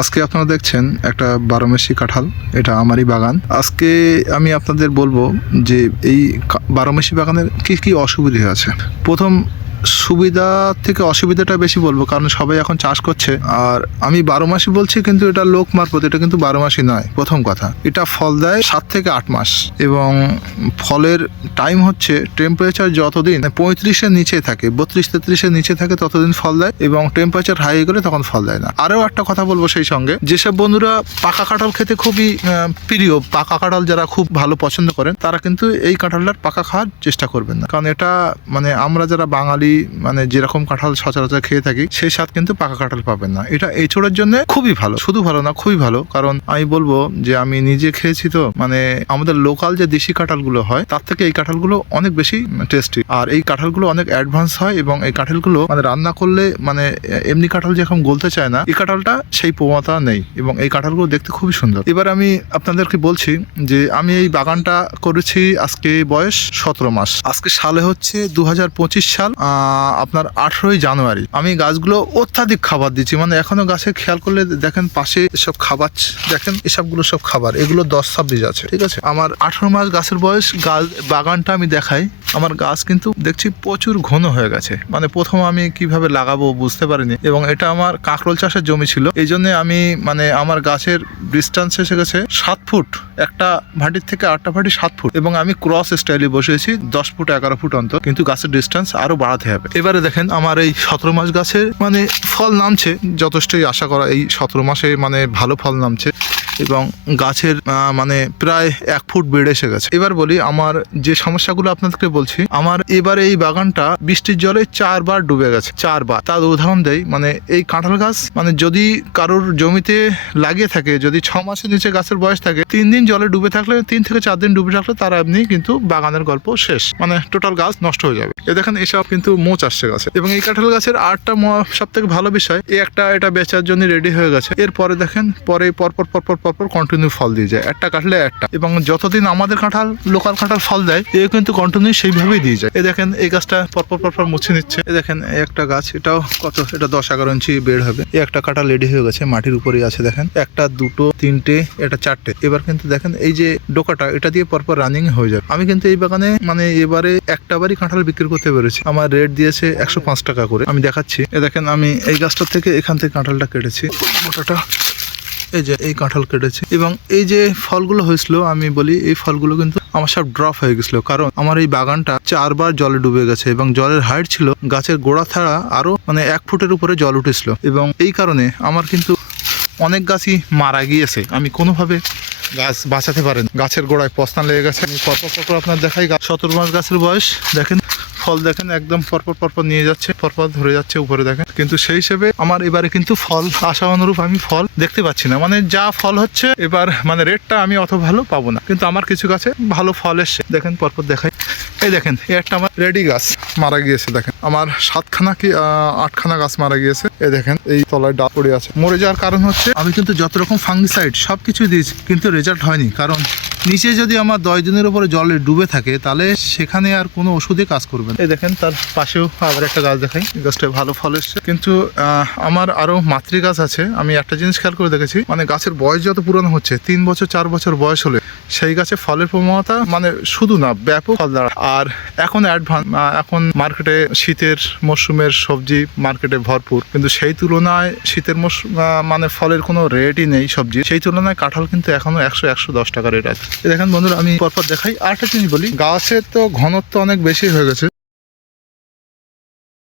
আজকে আপনারা দেখছেন একটা 12 মাসি কাঁঠাল, এটা আমারই বাগান। আজকে আমি আপনাদের বলবো যে এই 12 মাসি বাগানের কি কি অসুবিধা আছে। প্রথম সুবিধা থেকে অসুবিধাটা বেশি বলবো, কারণ সবাই এখন চাষ করছে। আর আমি 12 মাসি বলছি, কিন্তু এটা লোক মারফত, এটা কিন্তু 12 মাসি নয়। প্রথম কথা, এটা ফল দেয় 7 থেকে 8 মাস, এবং ফলের টাইম হচ্ছে টেম্পারেচার যতদিন 35-এর নিচে থাকে, 32-33-এর নিচে থাকে, ততদিন ফল দেয়, এবং টেম্পারেচার হাই গেলে তখন ফল দেয় না। আরও একটা কথা বলবো সেই সঙ্গে, যেসব বন্ধুরা পাকা কাঁঠাল খেতে খুবই প্রিয়, পাকা কাঁঠাল যারা খুব ভালো পছন্দ করেন, তারা কিন্তু এই কাঁঠালটার পাকা খাওয়ার চেষ্টা করবেন না, কারণ এটা আমরা যারা বাঙালি যেরকম কাঁঠাল সচরাচর খেয়ে থাকি, সেই স্বাদ কিন্তু পাকা কাঁঠাল পাবেন না। এটা এঁচোড়ের জন্য খুবই ভালো, শুধু ভালো না, খুবই ভালো। কারণ আমি বলবো যে আমি নিজে খেয়েছি, তো আমাদের লোকাল যে দেশি কাঁঠালগুলো হয়, তার থেকে এই কাঁঠালগুলো অনেক বেশি টেস্টি, আর এই কাঁঠালগুলো অনেক অ্যাডভান্স হয়, এবং এই কাঁঠালগুলো রান্না করলে এমনি কাঁঠাল যেরকম গলতে চায় না, এই কাঁঠালটা সেই প্রবণতা নেই, এবং এই কাঁঠালগুলো দেখতে খুবই সুন্দর। এবার আমি আপনাদেরকে বলছি যে আমি এই বাগানটা করেছি, আজকে বয়স 17 মাস। আজকে সালে হচ্ছে 2025 সাল, আপনার 18ই জানুয়ারি। আমি গাছগুলো অত্যাধিক খাবার দিচ্ছি, এখনো গাছে খেয়াল করলে দেখেন পাশে সব খাবার, দেখেন এসবগুলো সব খাবার, এগুলো 10-26 আছে, ঠিক আছে। আমার 18 মাস গাছের বয়স। বাগানটা আমি দেখাই, আমার গাছ কিন্তু দেখছি প্রচুর ঘন হয়ে গেছে। প্রথম আমি কিভাবে লাগাবো বুঝতে পারিনি, এবং এটা আমার কাঁকরোল চাষের জমি ছিল, এই জন্য আমি আমার গাছের ডিস্টেন্স এসে গেছে 7 ফুট, একটা ভাটির থেকে আরেকটা ভাটি 7 ফুট, এবং আমি ক্রস স্টাইলে বসেছি 10 ফুট 11 ফুট অন্তর, কিন্তু গাছের ডিস্টেন্স আরো বাড়াতে হবে। এবারে দেখেন আমার এই 17 মাস গাছের ফল নামছে, যথেষ্টই আশা করা এই 17 মাসে ভালো ফল নামছে, এবং গাছের প্রায় 1 ফুট বেড়ে এসে গেছে। এবার বলি আমার যে সমস্যাগুলো আপনাদেরকে বলছি। আমার এবারে এই বাগানটা বৃষ্টির জলে 4 বার ডুবে গেছে, 4 বার। তার উদাহরণ দেই, এই কাঁঠাল গাছ যদি কারোর জমিতে লাগিয়ে থাকে, যদি 6 মাসের নিচে গাছের বয়স থাকে, 3 দিন জলে ডুবে থাকলে, 3 থেকে 4 দিন ডুবে থাকলে, তারা এমনি কিন্তু বাগানের গল্প শেষ, টোটাল গাছ নষ্ট হয়ে যাবে। দেখেন এসব কিন্তু মোচ আসছে গাছে, এবং এই কাঁঠাল গাছের আরেকটা সব থেকে ভালো বিষয়, এটা বেচার জন্য রেডি হয়ে গেছে। এরপরে দেখেন পরপর কন্টিনিউ ফল দিয়ে যায়, একটা কাটলে একটা, এবং যতদিন আমাদের কাঁঠাল, লোকাল কাঁঠাল ফল দেয়, কিন্তু কন্টিনিউ সেইভাবেই দিয়ে যায়। দেখেন এই গাছটা পরপর মুছে নিচ্ছে। দেখেন একটা গাছ, এটাও কত, এটা 10-11 ইঞ্চি বের হবে। একটা কাঁঠাল রেডি হয়ে গেছে, মাটির উপরেই আছে। দেখেন একটা, দুটো, তিনটে, এটা 4টে। এবার কিন্তু দেখেন এই যে ডোকাটা, এটা দিয়ে পরপর রানিং হয়ে যায়। আমি কিন্তু এই বাগানে এবারে একটা বারই কাঁঠাল বিক্রি করতে পেরেছি। আমার রেট দিয়েছে 105 টাকা করে। আমি দেখাচ্ছি, দেখেন আমি এই গাছটা থেকে, এখান থেকে কাঁঠালটা কেটেছি, মোটাটা এই যে এই কাঁঠাল কেটেছি, এবং এই যে ফলগুলো হয়েছিল, আমি বলি এই ফলগুলো কিন্তু আমার সব ড্রপ হয়ে গেছিল, কারণ আমার এই বাগানটা 4 বার জলে ডুবে গেছে, এবং জলের হাইট ছিল গাছের গোড়া ছাড়া আরো 1 ফুটের উপরে জল উঠেছিল, এবং এই কারণে আমার কিন্তু অনেক গাছই মারা গিয়েছে। আমি কোনোভাবে গাছ বাঁচাতে পারেন, গাছের গোড়ায় পস্তান লেগে গেছে। আমি পরপর আপনার দেখাই, 17 মাস গাছের বয়স। দেখেন ফল, দেখেন একদম পরপর নিয়ে যাচ্ছে, পরপর ধরে যাচ্ছে উপরে, দেখেন। কিন্তু সেই হিসেবে আমার এবারে কিন্তু ফল আশা অনুরূপ আমি ফল দেখতে পাচ্ছি না। যা ফল হচ্ছে এবার, রেটটা আমি অত ভালো পাবো না, কিন্তু আমার কিছু গাছে ভালো ফল এসছে। দেখেন পরপর দেখাই, এই দেখেন এই একটা আমার রেডি গাছ মারা গিয়েছে। দেখেন আমার 7খানা কি 8খানা গাছ মারা গিয়েছে। এই দেখেন এই তলায় ডাল পড়ে আছে। মরে যাওয়ার কারণ হচ্ছে, আমি কিন্তু যত রকম ফাঙ্গিসাইড সবকিছু দিয়েছি, কিন্তু রেজাল্ট হয়নি, কারণ নিচে যদি আমার 10 দিনের উপরে জলে ডুবে থাকে, তাহলে সেখানে আর কোনো ওষুধে কাজ করবে না। এই দেখেন তার পাশেও আবার একটা গাছ দেখাই, গাছটা ভালো ফল এসছে। কিন্তু আমার আরো মাতৃ গাছ আছে। আমি একটা জিনিস খেয়াল করে দেখেছি, গাছের বয়স যত পুরনো হচ্ছে, 3 বছর 4 বছর বয়স হলে সেই গাছে ফলের প্রবণতা শুধু না, ব্যাপক ফল দাঁড়ায়। আর এখন অ্যাডভান্স, এখন মার্কেটে শীতের মরশুমের সবজি মার্কেটে ভরপুর, কিন্তু সেই তুলনায় শীতের মরশুম ফলের কোনো রেটই নেই সবজি, সেই তুলনায় কাঁঠাল কিন্তু এখনো 100-110 টাকা রেট আছে। দেখেন বন্ধুরা, আমি পরপর দেখাই। আরেকটা জিনিস বলি, গাছের তো ঘনত্ব অনেক বেশি হয়ে গেছে,